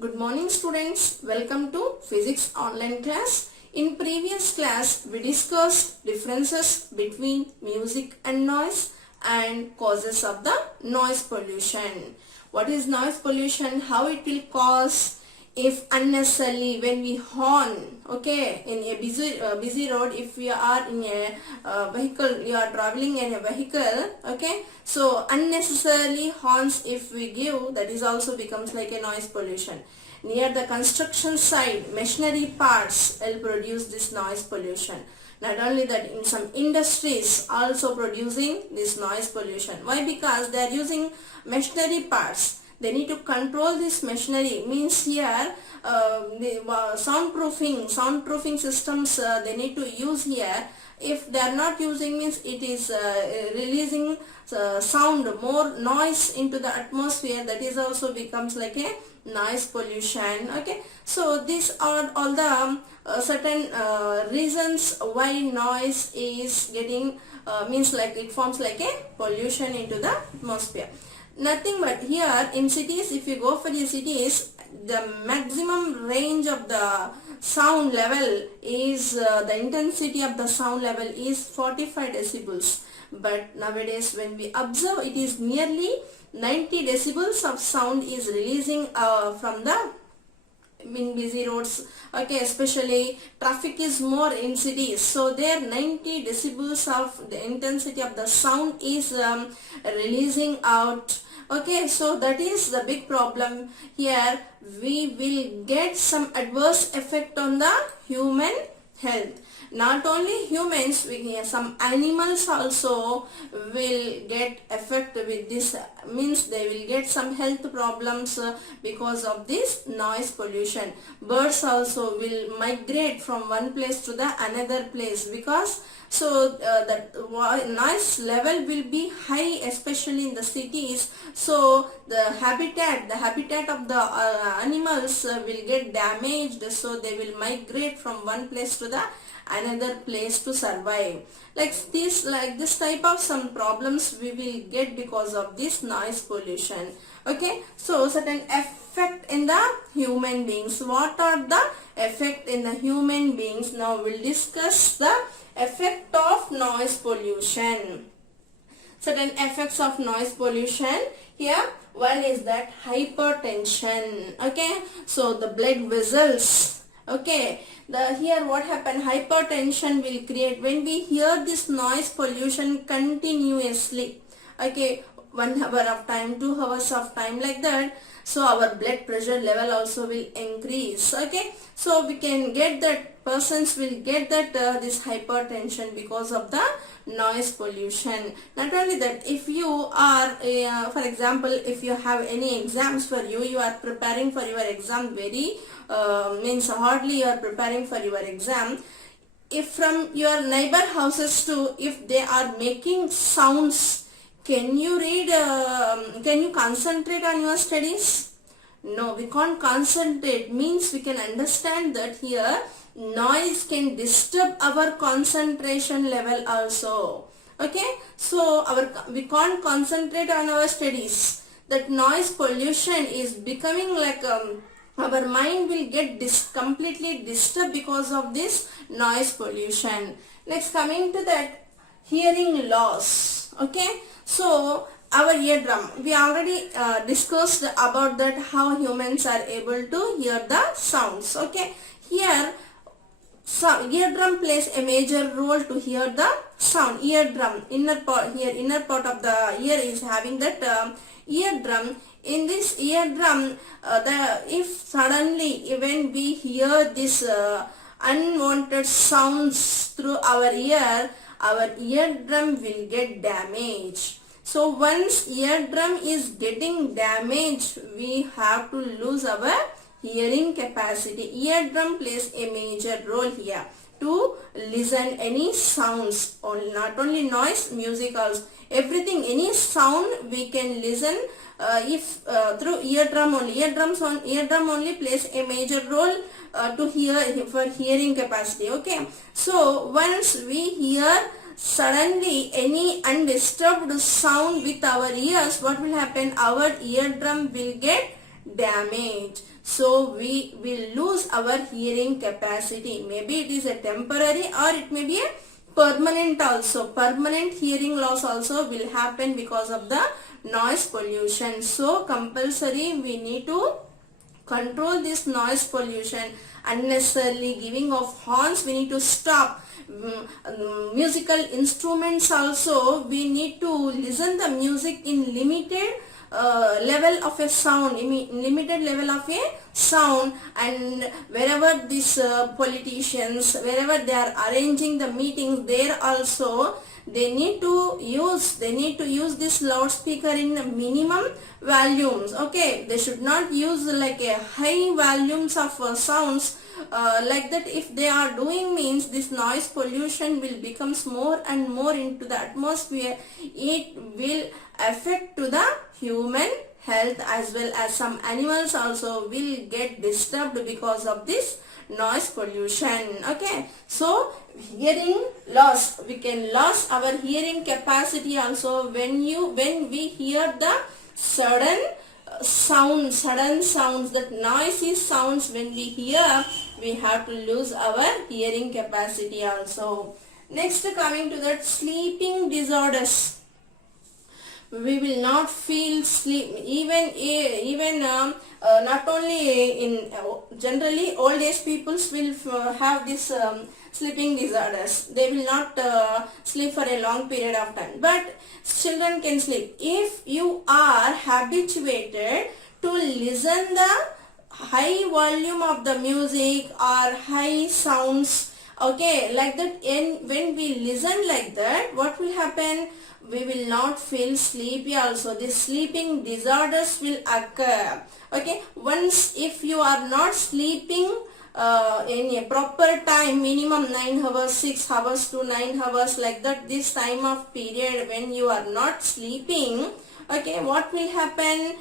Good morning students. Welcome to physics online class. In previous class we discussed differences between music and noise and causes of the noise pollution. What is noise pollution? How it will cause if unnecessarily when we horn, okay, in a busy road, if we are in a vehicle, you are traveling in a vehicle, okay, so unnecessarily horns if we give, that is also becomes like a noise pollution. Near the construction site, machinery parts will produce this noise pollution. Not only that, in some industries also producing this noise pollution. Why? Because they are using machinery parts. They need to control this machinery. Means here the soundproofing systems they need to use here. If they are not using, means it is releasing sound, more noise into the atmosphere. That is also becomes like a noise pollution. Okay, so these are all the certain reasons why noise is getting means like it forms like a pollution into the atmosphere. Nothing but here in cities, if you go for the cities, the maximum range of the sound level is the intensity of the sound level is 45 decibels. But nowadays when we observe, it is nearly 90 decibels of sound is releasing from the in busy roads, okay, especially traffic is more in cities, so there 90 decibels of the intensity of the sound is releasing out. Okay, so that is the big problem here. We will get some adverse effect on the human health. Not only humans, some animals also will get affected with this, means they will get some health problems because of this noise pollution. Birds also will migrate from one place to the another place, because so that noise level will be high, especially in the cities. So the habitat of the animals will get damaged, so they will migrate from one place to the another place to survive. Like this type of some problems we will get because of this noise pollution. Okay, so certain effect in the human beings. What are the effect in the human beings? Now we'll discuss the effect of noise pollution. Certain effects of noise pollution. Here one is that hypertension. Okay, so the blood vessels, okay, here what happened, hypertension will create when we hear this noise pollution continuously. Okay, 1 hour of time, 2 hours of time, like that, so our blood pressure level also will increase. Okay, so we can get that persons will get that this hypertension because of the noise pollution. Not only that, if you are for example, if you have any exams for you are preparing for your exam very means hardly you are preparing for your exam. If from your neighbor houses too, if they are making sounds, can you read, can you concentrate on your studies? No, we can't concentrate. Means we can understand that here noise can disturb our concentration level also. Okay, so we can't concentrate on our studies. That noise pollution is becoming like our mind will get completely disturbed because of this noise pollution. Next, coming to that, hearing loss. Okay, so our eardrum, we already discussed about that, how humans are able to hear the sounds. Okay, here eardrum plays a major role to hear the sound. Eardrum, inner part of the ear is having that eardrum. In this eardrum, if suddenly when we hear this unwanted sounds through our eardrum will get damaged. So once eardrum is getting damaged, we have to lose our hearing capacity. Eardrum plays a major role here to listen any sounds, or not only noise, music also, everything, any sound we can listen if through eardrum only. Eardrum only plays a major role to hear, for hearing capacity. Okay, so once we hear suddenly any undisturbed sound with our ears, what will happen? Our eardrum will get damage. So we will lose our hearing capacity. Maybe it is a temporary or it may be a permanent also. Permanent hearing loss also will happen because of the noise pollution. So compulsory we need to control this noise pollution. Unnecessarily giving of horns we need to stop. Musical instruments also we need to listen the music in limited level of a sound, limited level of a sound. And wherever these politicians, wherever they are arranging the meetings, there also they need to use this loudspeaker in minimum volumes. Okay, they should not use like a high volumes of sounds. Like that, if they are doing, means this noise pollution will becomes more and more into the atmosphere. It will affect to the human health, as well as some animals also will get disturbed because of this noise pollution. Okay, so hearing loss, we can lose our hearing capacity also when we hear the sudden sounds, that noisy sounds. When we hear, we have to lose our hearing capacity also. Next, coming to that, sleeping disorders. We will not feel sleep, even not only in generally old age peoples will have this sleeping disorders. They will not sleep for a long period of time, but children can sleep. If you are habituated to listen the high volume of the music or high sounds, okay, like that, and when we listen like that, what will happen? We will not feel sleepy also. These sleeping disorders will occur. Okay, once if you are not sleeping in a proper time, minimum 9 hours, 6 hours to 9 hours, like that, this time of period when you are not sleeping, okay, what will happen?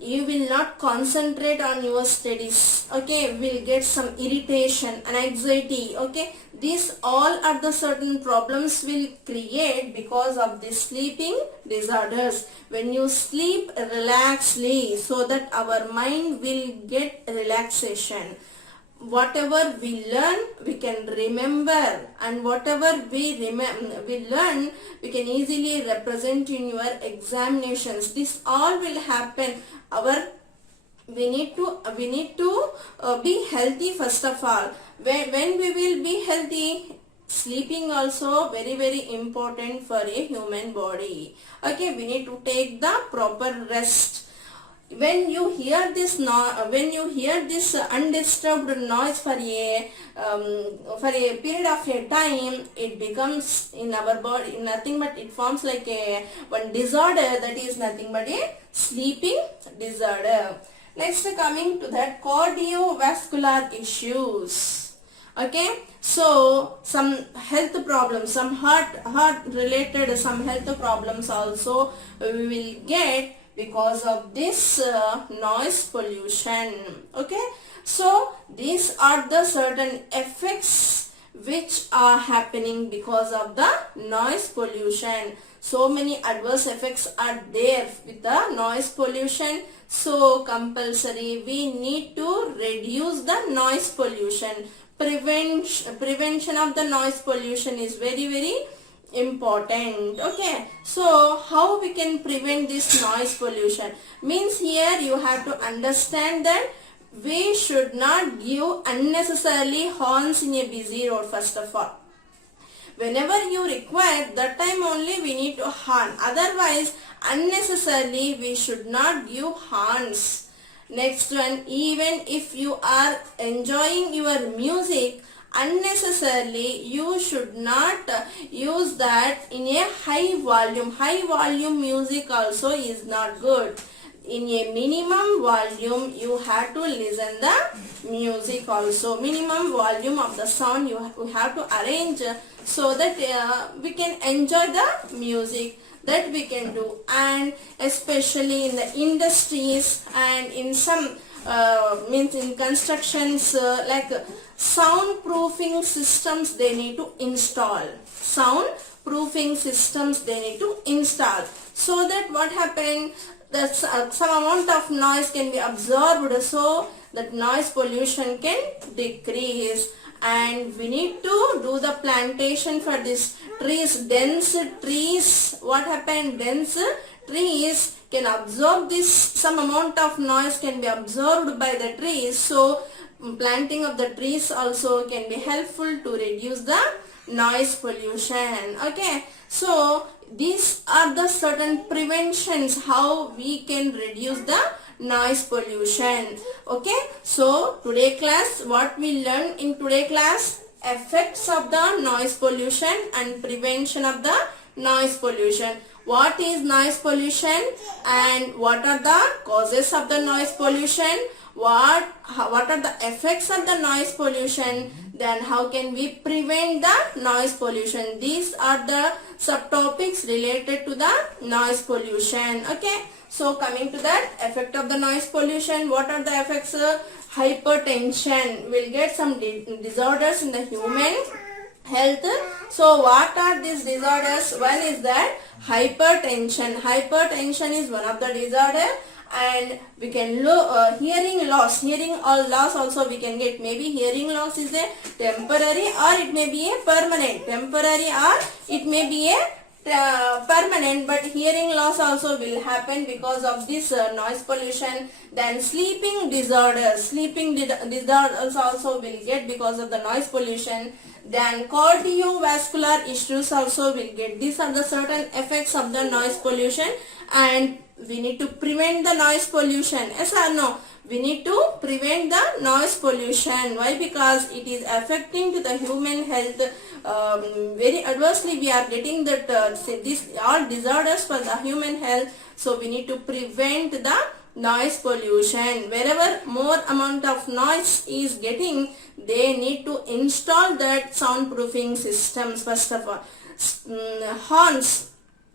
You will not concentrate on your studies. Okay, will get some irritation and anxiety. Okay, these all are the certain problems will create because of the sleeping disorders. When you sleep relaxedly, so that our mind will get relaxation. Whatever we learn, we can remember, and whatever we learn, we can easily represent in your examinations. This all will happen. We need to be healthy first of all. When we will be healthy, sleeping also very, very important for a human body. Okay, we need to take the proper rest. When you hear this undisturbed noise for a period of a time, it becomes in our body nothing but it forms like a one disorder, that is nothing but a sleeping disorder. Next, coming to that, cardiovascular issues. Okay, so some health problems, some heart related some health problems also we will get because of this noise pollution. Okay, so these are the certain effects which are happening because of the noise pollution. So many adverse effects are there with the noise pollution. So compulsory we need to reduce the noise pollution. Prevention of the noise pollution is very, very important. Okay, so how we can prevent this noise pollution? Means here you have to understand that we should not give unnecessarily horns in a busy road. First of all, whenever you require, that time only we need to horn. Otherwise, unnecessarily we should not give horns. Next one, even if you are enjoying your music, unnecessarily you should not use that in a high volume. High volume music also is not good. In a minimum volume you have to listen the music also. Minimum volume of the sound you have to arrange so that we can enjoy the music. That we can do. And especially in the industries and in some means in constructions, like soundproofing systems they need to install. Soundproofing systems they need to install. So that what happen, some amount of noise can be absorbed, so that noise pollution can decrease. And we need to do the plantation for this trees. Dense trees, what happened? Dense trees can absorb this, some amount of noise can be absorbed by the trees. So planting of the trees also can be helpful to reduce the noise pollution. Okay, so these are the certain preventions how we can reduce the noise pollution. Okay, so today class, what we learned in today class, effects of the noise pollution and prevention of the noise pollution. What is noise pollution and what are the causes of the noise pollution? What are the effects of the noise pollution? Then how can we prevent the noise pollution? These are the subtopics related to the noise pollution. Okay, so coming to that, effect of the noise pollution. What are the effects? Hypertension. We'll get some disorders in the human health. So what are these disorders? One is that hypertension. Hypertension is one of the disorder, and we can hearing loss. Hearing loss also we can get. Maybe hearing loss is a temporary or it may be a permanent. Temporary or it may be a permanent, but hearing loss also will happen because of this noise pollution. Then sleeping disorders. Sleeping disorders also will get because of the noise pollution. Then cardiovascular issues also will get. These are the certain effects of the noise pollution, and we need to prevent the noise pollution. Yes or no? We need to prevent the noise pollution. Why? Because it is affecting to the human health very adversely. We are getting that these all disorders for the human health. So we need to prevent the noise pollution. Wherever more amount of noise is getting, they need to install that soundproofing systems. First of all, horns.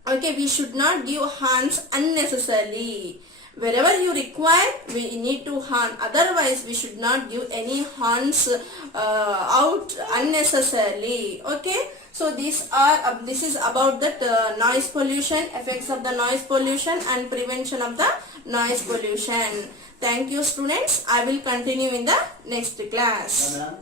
Okay, we should not give horns unnecessarily. Wherever you require, we need to horn. Otherwise, we should not give any horns out unnecessarily. Okay. So this is about that noise pollution, effects of the noise pollution and prevention of the noise pollution. Thank you, students. I will continue in the next class.